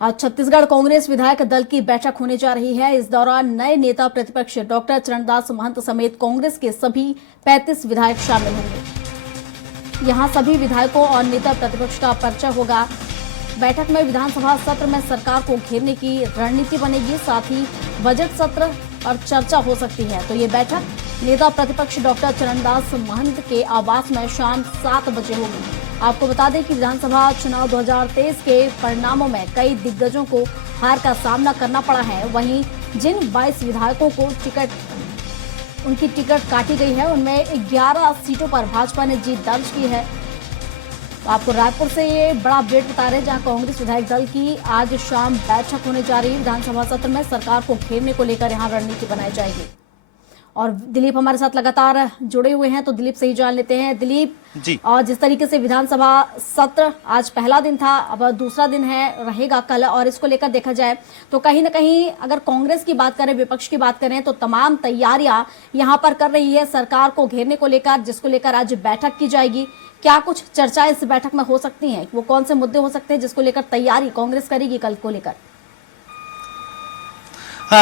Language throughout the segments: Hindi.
आज छत्तीसगढ़ कांग्रेस विधायक दल की बैठक होने जा रही है। इस दौरान नए नेता प्रतिपक्ष डॉक्टर चरणदास महंत समेत कांग्रेस के सभी 35 विधायक शामिल होंगे। यहां सभी विधायकों और नेता प्रतिपक्ष का परिचय होगा। बैठक में विधानसभा सत्र में सरकार को घेरने की रणनीति बनेगी, साथ ही बजट सत्र और चर्चा हो सकती है। तो ये बैठक नेता प्रतिपक्ष डॉक्टर चरणदास महंत के आवास में शाम 7 बजे होगी। आपको बता दें कि विधानसभा चुनाव 2023 के परिणामों में कई दिग्गजों को हार का सामना करना पड़ा है। वहीं जिन 22 विधायकों को उनकी टिकट काटी गई है, उनमें 11 सीटों पर भाजपा ने जीत दर्ज की है। तो आपको रायपुर से ये बड़ा अपडेट बता रहे हैं, जहां कांग्रेस विधायक दल की आज शाम बैठक होने जा रही है। विधानसभा सत्र में सरकार को घेरने को लेकर यहां रणनीति बनाई जाएगी। और दिलीप हमारे साथ लगातार जुड़े हुए हैं, तो दिलीप से ही जान लेते हैं। दिलीप जी, और जिस तरीके से विधानसभा सत्र आज पहला दिन था, अब दूसरा दिन रहेगा कल, और इसको लेकर देखा जाए तो कहीं ना कहीं अगर कांग्रेस की बात करें, विपक्ष की बात करें, तो तमाम तैयारियां यहां पर कर रही है सरकार को घेरने को लेकर, जिसको लेकर आज बैठक की जाएगी। क्या कुछ चर्चाएं इस बैठक में हो सकती हैं? वो कौन से मुद्दे हो सकते हैं जिसको लेकर तैयारी कांग्रेस करेगी कल को लेकर?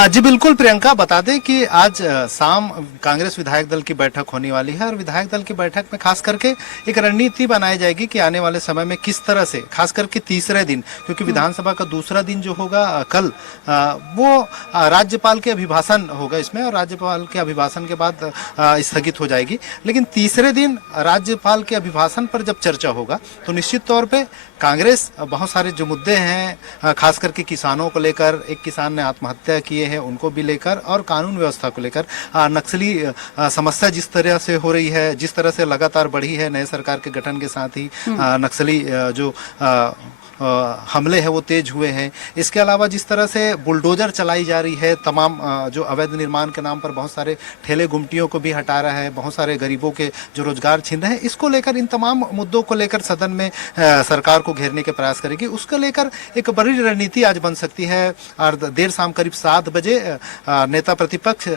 जी बिल्कुल प्रियंका, बता दें कि आज शाम कांग्रेस विधायक दल की बैठक होने वाली है और विधायक दल की बैठक में खास करके एक रणनीति बनाई जाएगी कि आने वाले समय में किस तरह से, खास करके तीसरे दिन, क्योंकि विधानसभा का दूसरा दिन जो होगा कल, वो राज्यपाल के अभिभाषण होगा इसमें, और राज्यपाल के अभिभाषण के बाद स्थगित हो जाएगी। लेकिन तीसरे दिन राज्यपाल के अभिभाषण पर जब चर्चा होगा तो निश्चित तौर पर कांग्रेस बहुत सारे जो मुद्दे हैं, खास करके किसानों को लेकर, एक किसान ने आत्महत्या किए हैं उनको भी लेकर, और कानून व्यवस्था को लेकर, नक्सली समस्या जिस तरह से हो रही है, जिस तरह से लगातार बढ़ी है नए सरकार के गठन के साथ ही, नक्सली जो हमले हैं वो तेज हुए हैं। इसके अलावा जिस तरह से बुलडोजर चलाई जा रही है, तमाम जो अवैध निर्माण के नाम पर बहुत सारे ठेले गुमटियों को भी हटा रहा है, बहुत सारे गरीबों के जो रोजगार छीन रहे हैं, इसको लेकर, इन तमाम मुद्दों को लेकर सदन में सरकार को घेरने के प्रयास करेगी। उसको लेकर एक बड़ी रणनीति आज बन सकती है। और देर शाम करीब 7 बजे नेता प्रतिपक्ष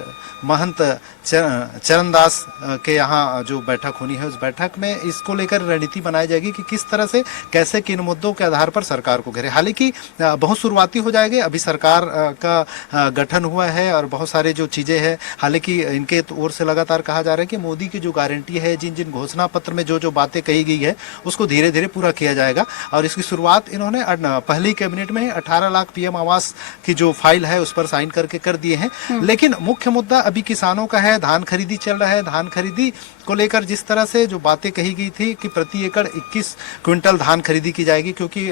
महंत चरणदास के यहाँ जो बैठक होनी है, उस बैठक में इसको लेकर रणनीति बनाई जाएगी कि किस तरह से, कैसे, किन मुद्दों के आधार पर सरकार को घेरे। हालांकि बहुत शुरुआती हो जाएंगे, अभी सरकार का गठन हुआ है और बहुत सारे जो चीजें हैं, हालांकि इनके ओर से लगातार कहा जा रहा है कि मोदी की जो गारंटी है, जिन जिन घोषणा पत्र में जो जो बातें कही गई है, उसको धीरे धीरे पूरा किया जाएगा। और इसकी शुरुआत इन्होंने पहली कैबिनेट में 18 लाख पीएम आवास की जो फाइल है उस पर साइन करके कर दिए हैं। लेकिन मुख्य मुद्दा अभी किसानों का है, धान खरीदी चल रहा है। धान खरीदी को लेकर जिस तरह से जो बातें कही गई थी कि प्रति एकड़ 21 क्विंटल धान खरीदी की जाएगी, क्योंकि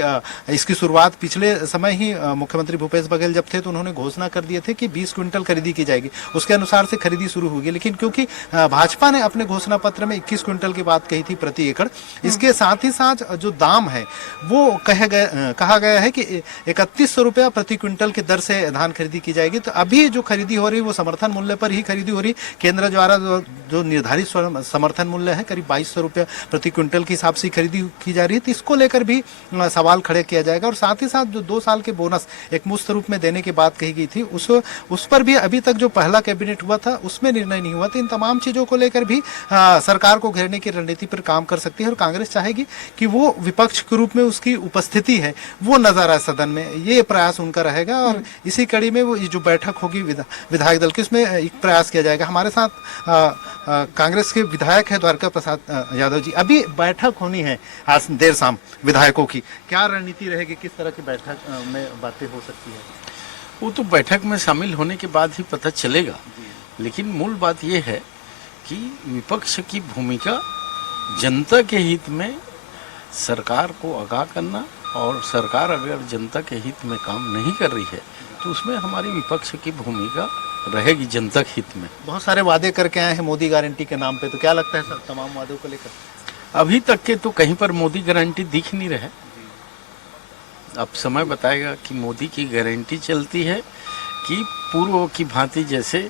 इसकी शुरुआत पिछले समय ही मुख्यमंत्री भूपेश बघेल जब थे तो उन्होंने घोषणा कर दिए थे कि 20 क्विंटल खरीदी की जाएगी, उसके अनुसार से खरीदी शुरू होगी। लेकिन क्योंकि भाजपा ने अपने घोषणा पत्र में 21 क्विंटल की बात कही थी प्रति एकड़, इसके साथ ही साथ जो दाम है वो कहा गया है कि 3100 रुपया प्रति क्विंटल की दर से धान खरीदी की जाएगी। तो अभी जो खरीदी हो रही है वो समर्थन मूल्य पर ही खरीदी हो रही। केंद्र द्वारा जो निर्धारित समर्थन मूल्य है करीब 2200 रुपया प्रति क्विंटल के हिसाब से खरीदी की जा रही है। तो इसको लेकर भी सवाल खड़े किया जाएगा। और साथ ही साथ जो 2 साल के बोनस एक मुश्त रूप में देने की बात कही गई थी, उस पर भी अभी तक जो पहला कैबिनेट हुआ था उसमें निर्णय नहीं हुआ। तो इन तमाम चीजों को लेकर भी सरकार को घेरने की रणनीति पर काम कर सकती है। और कांग्रेस चाहेगी कि वो विपक्ष के रूप में उसकी उपस्थिति है वो नजर आए सदन में, ये प्रयास उनका रहेगा। और इसी कड़ी में वो जो बैठक होगी विधायक दल की, उसमें एक प्रयास किया जाएगा। हमारे साथ कांग्रेस के विधायक है द्वारका प्रसाद यादव जी। अभी बैठक होनी है आज देर शाम विधायकों की, क्या रणनीति रहेगी, किस तरह की बैठक में बातें हो सकती है? वो तो बैठक में शामिल होने के बाद ही पता चलेगा। लेकिन मूल बात यह है कि विपक्ष की भूमिका जनता के हित में सरकार को आगाह करना, और सरकार अगर जनता के हित में काम नहीं कर रही है तो उसमें हमारी विपक्ष की भूमिका रहेगी जनता के हित में। बहुत सारे वादे करके आए हैं मोदी गारंटी के नाम पे, तो क्या लगता है सर तमाम वादों को लेकर? अभी तक के तो कहीं पर मोदी गारंटी दिख नहीं रहा है। अब समय बताएगा कि मोदी की गारंटी चलती है कि पूर्व की भांति जैसे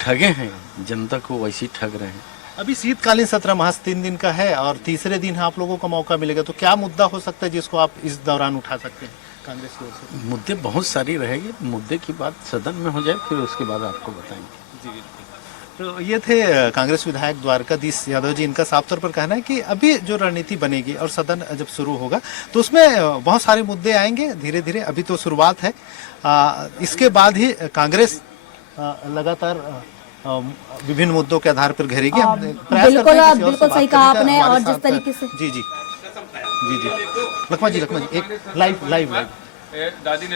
ठगे हैं जनता को वैसी ठग रहे हैं। अभी शीतकालीन सत्र महज 3 दिन का है और तीसरे दिन आप लोगों को मौका मिलेगा, तो क्या मुद्दा हो सकता है जिसको आप इस दौरान उठा सकते हैं कांग्रेस की ओर से? मुद्दे बहुत सारी रहेगी, मुद्दे की बात सदन में हो जाए फिर उसके बाद आपको बताएंगे। जी, तो ये थे कांग्रेस विधायक द्वारकाधीश यादव जी। इनका साफ तौर पर कहना है कि अभी जो रणनीति बनेगी और सदन जब शुरू होगा तो उसमें बहुत सारे मुद्दे आएंगे धीरे धीरे, अभी तो शुरुआत है। इसके बाद ही कांग्रेस लगातार विभिन्न मुद्दों के आधार पर घेरेगी। हम प्रयास करते बिल्कुल हैं किसी और से बिल्कुल बात सही करने कहा का। आपने। हमारे और जिस साथ- तरीके से जी जी जी जी लक्ष्मण जी एक लाइव दादी ने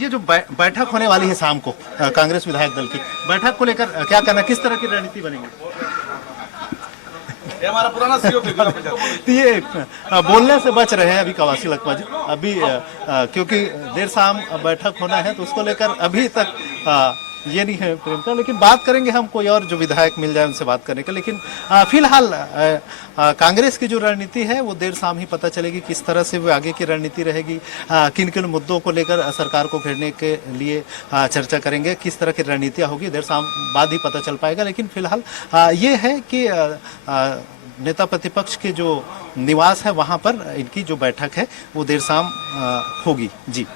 ये जो बैठक होने वाली है शाम को कांग्रेस विधायक दल की बैठक को लेकर क्या करना, किस तरह की रणनीति बनेगी? ये हमारा पुराना सीओ तो ये बोलने से बच रहे हैं अभी कवासी लक्ष्मण जी, अभी क्योंकि देर शाम बैठक होना है तो उसको लेकर अभी तक ये नहीं है प्रेमता। लेकिन बात करेंगे हम, कोई और जो विधायक मिल जाए उनसे बात करने का। लेकिन फिलहाल कांग्रेस की जो रणनीति है वो देर शाम ही पता चलेगी, किस तरह से वो आगे की रणनीति रहेगी, किन किन मुद्दों को लेकर सरकार को घेरने के लिए चर्चा करेंगे, किस तरह की रणनीतियाँ होगी, देर शाम बाद ही पता चल पाएगा। लेकिन फिलहाल ये है कि नेता प्रतिपक्ष के जो निवास है वहां पर इनकी जो बैठक है वो देर शाम होगी। जी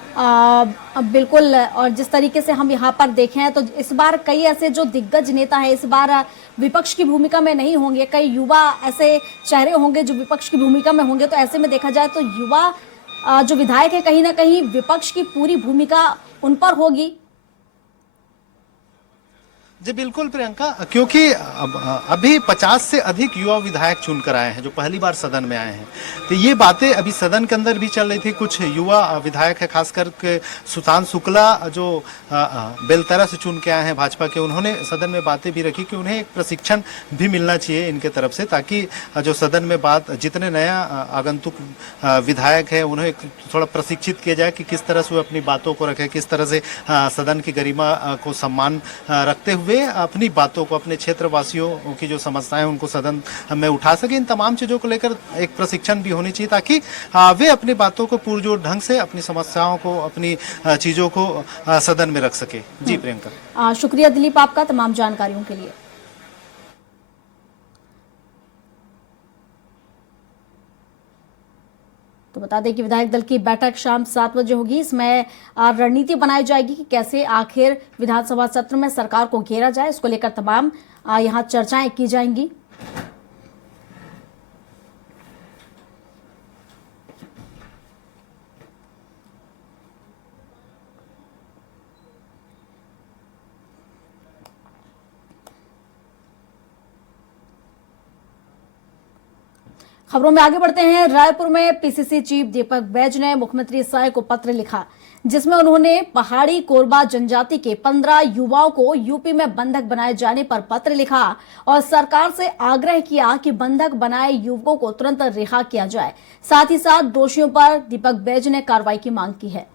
बिल्कुल। और जिस तरीके से हम यहाँ पर देखें तो इस बार कई ऐसे जो दिग्गज नेता हैं इस बार विपक्ष की भूमिका में नहीं होंगे, कई युवा ऐसे चेहरे होंगे जो विपक्ष की भूमिका में होंगे। तो ऐसे में देखा जाए तो युवा जो विधायक है कहीं ना कहीं विपक्ष की पूरी भूमिका उन पर होगी। जी बिल्कुल प्रियंका, क्योंकि अभी 50 से अधिक युवा विधायक चुनकर आए हैं जो पहली बार सदन में आए हैं। तो ये बातें अभी सदन के अंदर भी चल रही थी। कुछ युवा विधायक है, खासकर के सुशांत शुक्ला जो बेलतरा से चुन के आए हैं भाजपा के, उन्होंने सदन में बातें भी रखी कि उन्हें एक प्रशिक्षण भी मिलना चाहिए इनके तरफ से, ताकि जो सदन में बात जितने नया आगंतुक विधायक है उन्हें थोड़ा प्रशिक्षित किया जाए कि किस तरह से वो अपनी बातों को रखे, किस तरह से सदन की गरिमा को सम्मान रखते हुए अपनी बातों को, अपने क्षेत्रवासियों की जो समस्याएं उनको सदन में उठा सके। इन तमाम चीजों को लेकर एक प्रशिक्षण भी होनी चाहिए ताकि वे अपनी बातों को पुरजोर ढंग से, अपनी समस्याओं को, अपनी चीजों को सदन में रख सके। जी प्रियंका, शुक्रिया दिलीप आपका तमाम जानकारियों के लिए। तो बता दें कि विधायक दल की बैठक शाम 7 बजे होगी। इसमें रणनीति बनाई जाएगी कि कैसे आखिर विधानसभा सत्र में सरकार को घेरा जाए, इसको लेकर तमाम यहां चर्चाएं की जाएंगी। खबरों में आगे बढ़ते हैं। रायपुर में पीसीसी चीफ दीपक बैज ने मुख्यमंत्री साय को पत्र लिखा, जिसमें उन्होंने पहाड़ी कोरबा जनजाति के 15 युवाओं को यूपी में बंधक बनाए जाने पर पत्र लिखा और सरकार से आग्रह किया कि बंधक बनाए युवकों को तुरंत रिहा किया जाए। साथ ही साथ दोषियों पर दीपक बैज ने कार्रवाई की मांग की है।